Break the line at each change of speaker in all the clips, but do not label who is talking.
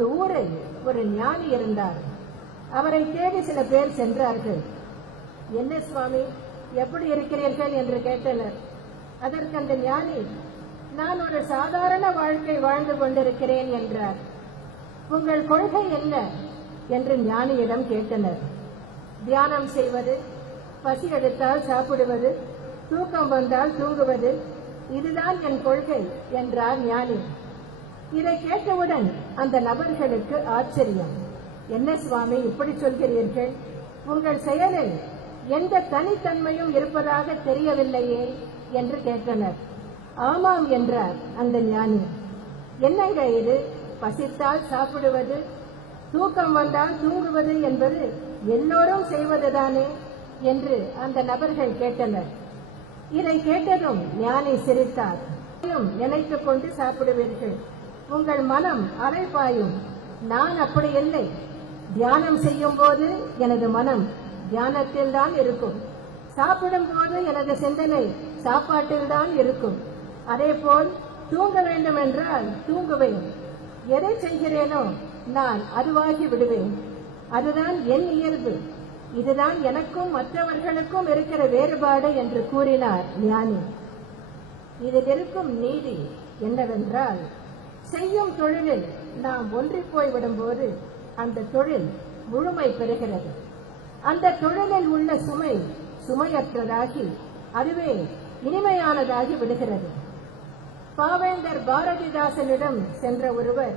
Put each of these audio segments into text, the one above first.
ஒரு ஊரில் ஒரு ஞானி இருந்தார். அவரை தேடி சில பேர் சென்றார்கள். என்ன சுவாமி எப்படி இருக்கிறீர்கள்? என்று கேட்டனர். அதற்கு அந்த ஞானி நான் ஒரு சாதாரண வாழ்க்கை வாழ்ந்து கொண்டிருக்கிறேன் என்றார். உங்கள் கொள்கை என்ன? என்று ஞானியிடம் கேட்டனர். தியானம் செய்வது பசி எடுத்தால் சாப்பிடுவது தூக்கம் வந்தால் தூங்குவது இதுதான் என் கொள்கை என்றார் ஞானி. இதை கேட்டவுடன் அந்த நபர்களுக்கு ஆச்சரியம். என்ன சுவாமி இப்படி சொல்கிறீர்கள்? உங்கள் செயலில் எந்த தனித்தன்மையும் இருப்பதாக தெரியவில்லையே என்று கேட்டனர். ஆமாம் என்றார் அந்த ஞானி. என்னங்க இது? பசித்தால் சாப்பிடுவது தூக்கம் வந்தால் தூங்குவது என்பது எல்லோரும் செய்வதுதானே என்று அந்த நபர்கள் கேட்டனர். இதை கேட்டதும் ஞானி சிரித்தார். நினைத்துக் கொண்டு சாப்பிடுவீர்கள். உங்கள் மனம் அலைப்பாயும் நான் அப்படி இல்லை. தியானம் செய்யும் போது எனது மனம் தியானத்தில் தான் இருக்கும். சாப்பிடும் போது எனது சிந்தனை சாப்பாட்டில் தான் இருக்கும். அதே போல் தூங்க வேண்டும் என்றால் தூங்குவேன். எதை செய்கிறேனோ நான் அதுவாகி விடுவேன். அதுதான் என் இயல்பு. இதுதான் எனக்கும் மற்றவர்களுக்கும் இருக்கிற வேறுபாடு என்று கூறினார் ஞானி. இதில் இருக்கும் நீதி என்னவென்றால் செய்யும் தொழிலில் நாம் ஒன்றி போய் விடும்போது அந்த தொழில் முழுமை பெறுகிறது. அந்த தொழிலில் உள்ள சுமை சுமையற்றதாகி அதுவே இனிமையானதாகி விடுகிறது. பாவேந்தர் பாரதிதாசனிடம் சென்ற ஒருவர்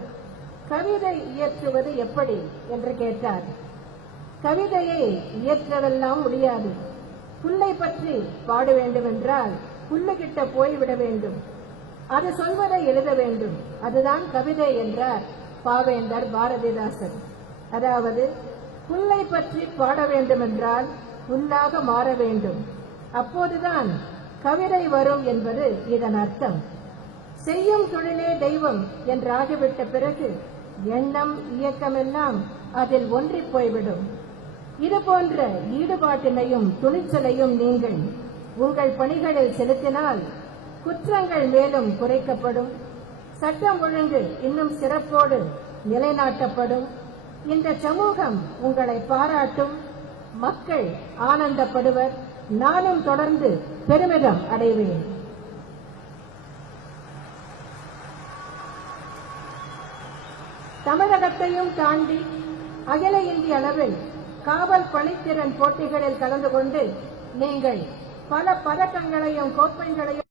கவிதை இயற்றுவது எப்படி? என்று கேட்டார். கவிதையை இயற்றவெல்லாம் முடியாது. புல்லை பற்றி பாட வேண்டுமென்றால் புல்லுகிட்ட போய்விட வேண்டும். அது சொல்வதை எழுத வேண்டும். அதுதான் கவிதை என்றார் பாவேந்தர் பாரதிதாசன். அதாவது புல்லை பற்றி பாட வேண்டுமென்றால் புல்லாக மாற வேண்டும். அப்போதுதான் கவிதை வரும் என்பது இதன் அர்த்தம். செய்யும் தொழிலே தெய்வம் என்றாகிவிட்ட பிறகு எண்ணம் இயக்கமெல்லாம் அதில் ஒன்றிப் போய்விடும். இது போன்ற ஈடுபாட்டினையும் துணிச்சலையும் நீங்கள் உங்கள் பணிகளில் செலுத்தினால் குற்றங்கள் மேலும் குறைக்கப்படும். சட்டம் ஒழுங்கு இன்னும் சிறப்போடு நிலைநாட்டப்படும். இந்த சமூகம் உங்களை பாராட்டும். மக்கள் ஆனந்தப்படுவர். நானும் தொடர்ந்து பெருமிதம் அடைவேன். தமிழகத்தையும் தாண்டி அகில இந்திய அளவில் காவல் பணித்திறன் போட்டிகளில் கலந்து கொண்டு நீங்கள் பல பதக்கங்களையும் கோப்பைகளையும்